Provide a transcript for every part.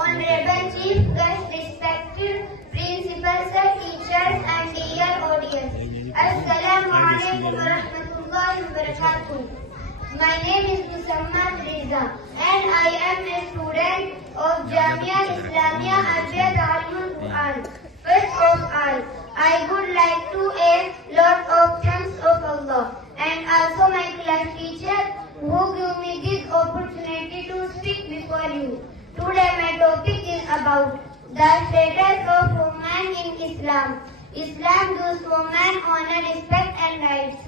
Honorable Chief Guest, respected principal sir, teachers and dear audience. Assalamu alaikum wa rahmatullahi wa barakatuh. My name is Musammat Riza and I am a student of Jamia Islamia Ajia Darul Quran. First of all, I would like to add lot of thanks of Allah and also my class teacher who give me this opportunity to speak before you. Today my topic is about the status of women in Islam. Islam gives women honor, respect and rights.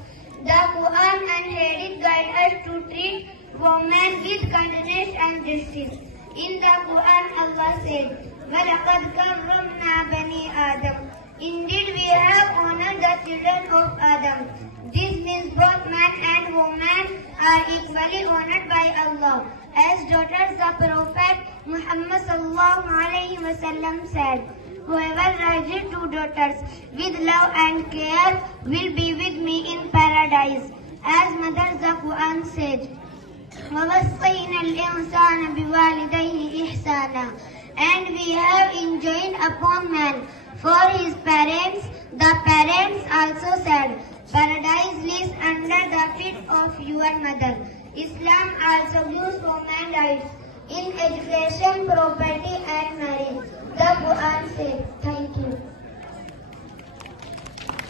The Quran and Hadith guide us to treat women with kindness and justice. In the Quran Allah said, وَلَقَدْ كَرَّمْنَا بَنِي Adam. Indeed we have honored the children of Adam. This means both man and woman are equally honored by Allah. As daughters of Prophet Muhammad sallallahu alaihi wasallam said, whoever raises two daughters with love and care will be with me in paradise. As Mother the Quran said, وَوَصَّيْنَا الْإِنسَانَ بِوَالِدَيْهِ إِحْسَانًا. And we have enjoined upon man for his parents. The parents also said, paradise lies under the feet of your mother. Islam also gives women rights in education, property and marriage. The Quran said, thank you.